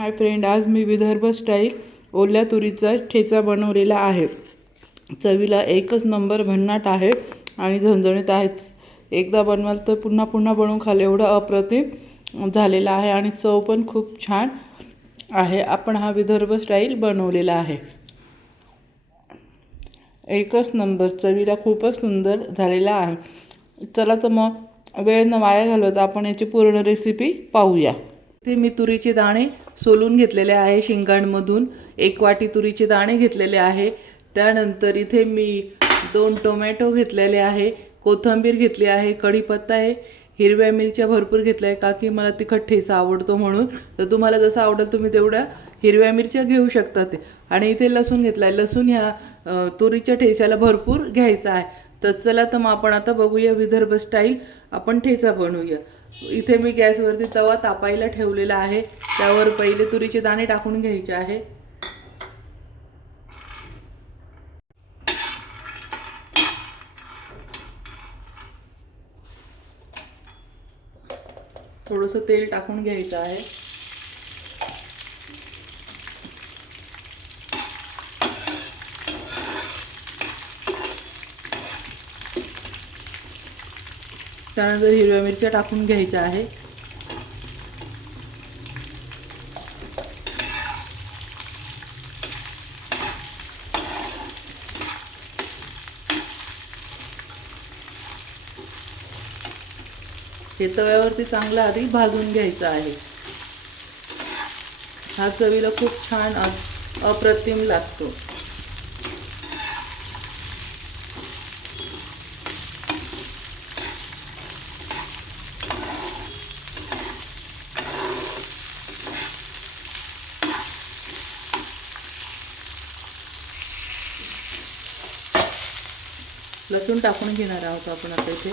Hi friend आज मी Vidarbha style ओल्या तुरीचा ठेचा बनवलेला आहे. चवीला एकच नंबर भन्नाट आहे आणि झणझणीत आहेच. एकदा बनवाल तर पुन्हा पुन्हा बनवून खाल एवढं अप्रतिम झालेला आहे आणि चव पण खूप छान आहे. आपण हा विदर्भ स्टाईल बनवलेला आहे. एकच नंबर चवीला खूपच सुंदर झालेला आहे. चला तर मग वेळ न वाया घालवत आपण याची पूर्ण रेसिपी पाहूया. ते मी तुरीचे दाणे सोलून घेतलेले आहे शिंगांमधून. एक वाटी तुरीचे दाणे घेतलेले आहे. त्यानंतर इथे मी दोन टोमॅटो घेतलेले आहे. कोथिंबीर घेतली आहे कढीपत्ता आहे हिरव्या मिरच्या भरपूर घेतल्या आहे का की मला तिखट ठेचा आवडतो म्हणून. तर तुम्हाला जसं आवडेल तुम्ही तेवढ्या हिरव्या मिरच्या घेऊ शकता ते. आणि इथे लसूण घेतला आहे लसूण ह्या तुरीच्या ठेच्याला भरपूर घ्यायचा आहे. तर चला तर मग आपण आता बघूया विदर्भ स्टाईल. आपण ठेचा बनवूया. इथे मी गॅसवरती तवा तापायला ठेवलेला आहे. त्यावर पहिले तुरीचे दाणे टाकून घ्यायचे आहे. थोडंसं तेल टाकून घ्यायचं आहे. त्यानंतर हिरव्या मिरच्या टाकून घ्यायच्या आहे हे तव्यावरती चांगलं आधी भाजून घ्यायचं आहे. हा चवीला खूप छान अप्रतिम लागतो. लसूण टाकून घेणार आहोत आपण आता इथे.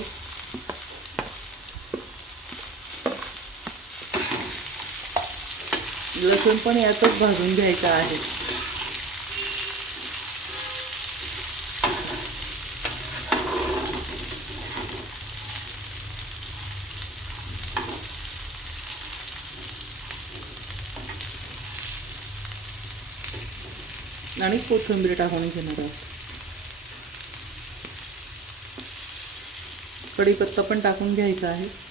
लसूण पण यातच भाजून घ्यायचा आहे. आणि कोथिंबीर टाकून घेणार आहोत. कढीपत्ता पण टाकून घ्यायचा आहे.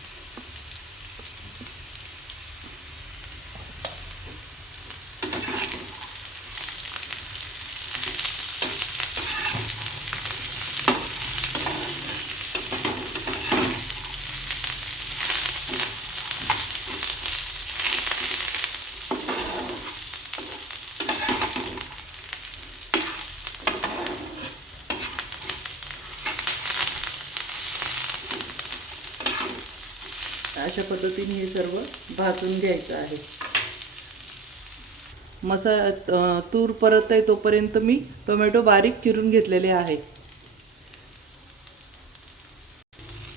अशा पद्धतीने हे सर्व भाजून घ्यायचं आहे. मसा तूर परत आहे तोपर्यंत मी टोमॅटो बारीक चिरून घेतलेले आहे.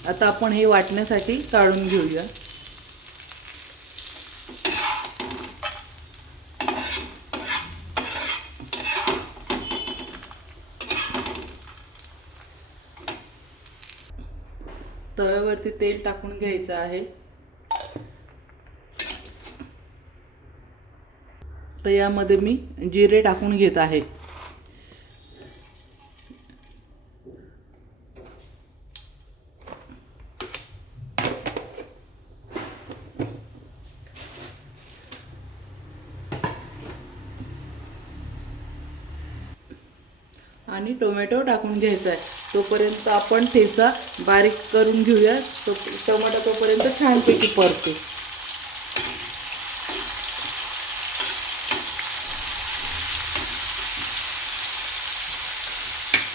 आता आपण हे वाटण्यासाठी काढून घेऊया. तव्यावरती तेल टाकून घ्यायचं आहे. तर यामध्ये मी जिरे टाकून घेत आहे. आणि टोमॅटो टाकून घ्यायचा आहे. तोपर्यंत आपण ठेचा बारीक करून घेऊया. तो टोमॅटो तोपर्यंत छानपैकी परते.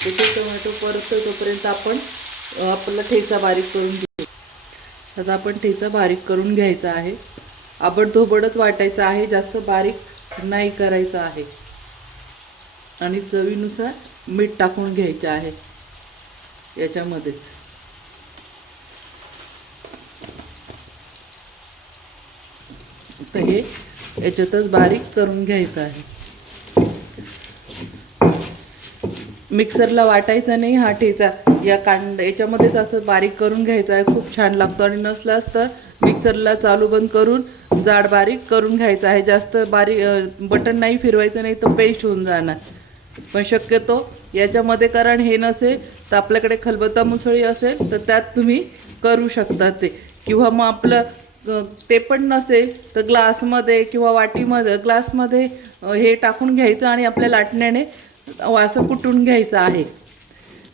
इथे टोमॅटो परततो तोपर्यंत आपण आपला ठेचा बारीक करून घेऊ. आता आपण ठेचा बारीक करून घ्यायचा आहे. आबडधोबडच वाटायचा आहे जास्त बारीक नाही करायचा आहे. आणि चवीनुसार मीठ टाकून घ्यायचं आहे. याच्यामध्येच. तर हे याच्यातच बारीक करून घ्यायचं आहे. मिक्सरला वाटायचा नाही हा ठेचा. या कांड याच्यामध्येच असं बारीक करून घ्यायचा आहे. खूप छान लागतो आणि नसलाच तर मिक्सरला चालू बंद करून जाड बारीक करून घ्यायचं आहे. जास्त बारीक बटन नाही फिरवायचं नाही तर पेस्ट होऊन जाणार. पण शक्यतो याच्यामध्ये कारण हे नसेल तर आपल्याकडे खलबत्ता मुसळी असेल तर त्यात तुम्ही करू शकता ते. किंवा मग आपलं ते पण नसेल तर ग्लासमध्ये किंवा वाटीमध्ये ग्लासमध्ये हे टाकून घ्यायचं आणि आपल्या लाटण्याने असं कुटून घ्यायचं आहे.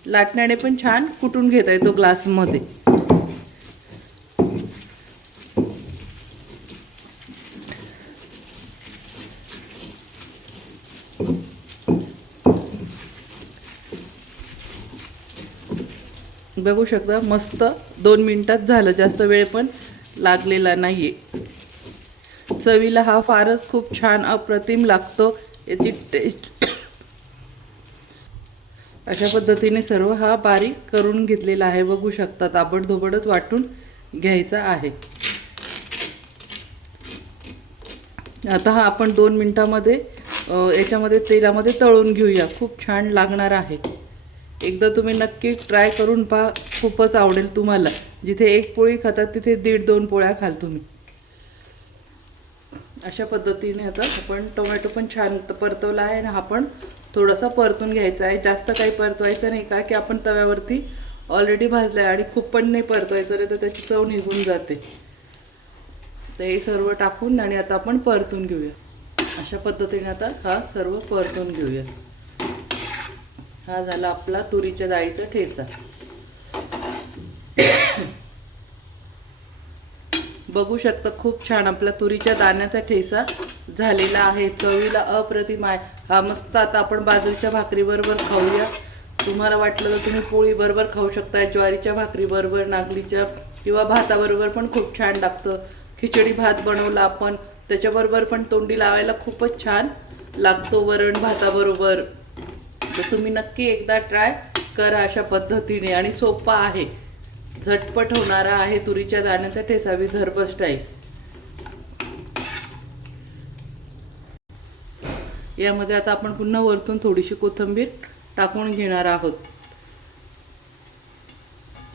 लाटण्याने पण छान कुटून घेता येतो ग्लासमध्ये बघू शकता मस्त दोन मिनिटात झालं. जास्त वेळ पण लागलेला नाही आहे चवीला हा फारच खूप छान अप्रतिम लागतो. याची टेस्ट अशा पद्धतीने सर्व हा बारीक करून घेतलेला आहे. बघू शकता ताबडधोबडच वाटून घ्यायचा आहे. आता हा आपण दोन मिनटामध्ये याच्यामध्ये तेलामध्ये तळून घेऊया. खूप छान लागणार आहे. एकदा तुम्ही नक्की ट्राय करून पहा. खूपच आवडेल तुम्हाला. जिथे एक पोळी खातात तिथे दीड दोन पोळ्या खाल तुम्ही. अशा पद्धतीने आता आपण टोमॅटो पण छान परतवला आहे आणि हा पण थोडासा परतून घ्यायचा आहे. जास्त काही परतवायचं नाही का? की आपण तव्यावरती ऑलरेडी भाजला आहे आणि खूप पण नाही परतवायचं नाही तर त्याची चव निघून जाते. तर हे सर्व टाकून आणि आता आपण परतून घेऊया. अशा पद्धतीने आता हा सर्व परतून घेऊया. हा झाला आपला तुरीच्या डाळीचा ठेचा. बघू शकता खूप छान आपला तुरीच्या दाण्याचा ठेचा झालेला आहे. चवीला अप्रतिम आहे. हा मस्त आता आपण बाजरीच्या भाकरीबरोबर खाऊया. तुम्हाला वाटलं तर तुम्ही पोळीबरोबर खाऊ शकता ज्वारीच्या भाकरीबरोबर नागलीच्या किंवा भाताबरोबर पण खूप छान लागतं. खिचडी भात बनवला आपण त्याच्याबरोबर पण तोंडी लावायला खूपच छान लागतो वरण भाताबरोबर. तर तुम्ही नक्की एकदा ट्राय करा अशा पद्धतीने आणि सोपा आहे. झटपट होणारा आहे तुरीच्या दाण्याचा ठेचा विदर्भ स्टाईल यामध्ये आता आपण पुन्हा वरतून थोडीशी कोथिंबीर टाकून घेणार आहोत.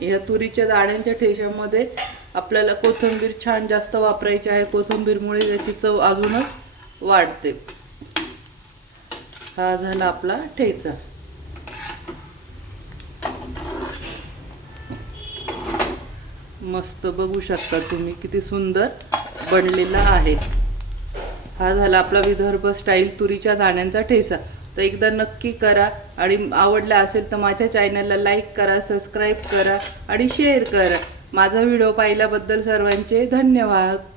या तुरीच्या दाण्यांच्या ठेच्यामध्ये आपल्याला कोथिंबीर छान जास्त वापरायची आहे. कोथिंबीरमुळे त्याची चव अजूनच वाढते. हा झाला आपला ठेचा. मस्त बघू शकता तुम्ही किती सुंदर बनलेला आहे. हा झाला आपला विदर्भ स्टाईल तुरीच्या दाण्यांचा ठेचा. तर एकदा नक्की करा आणि आवडला असेल तर माझ्या चॅनलला लाईक करा सबस्क्राईब करा आणि शेअर करा. माझा व्हिडिओ पाहिल्याबद्दल सर्वांचे धन्यवाद.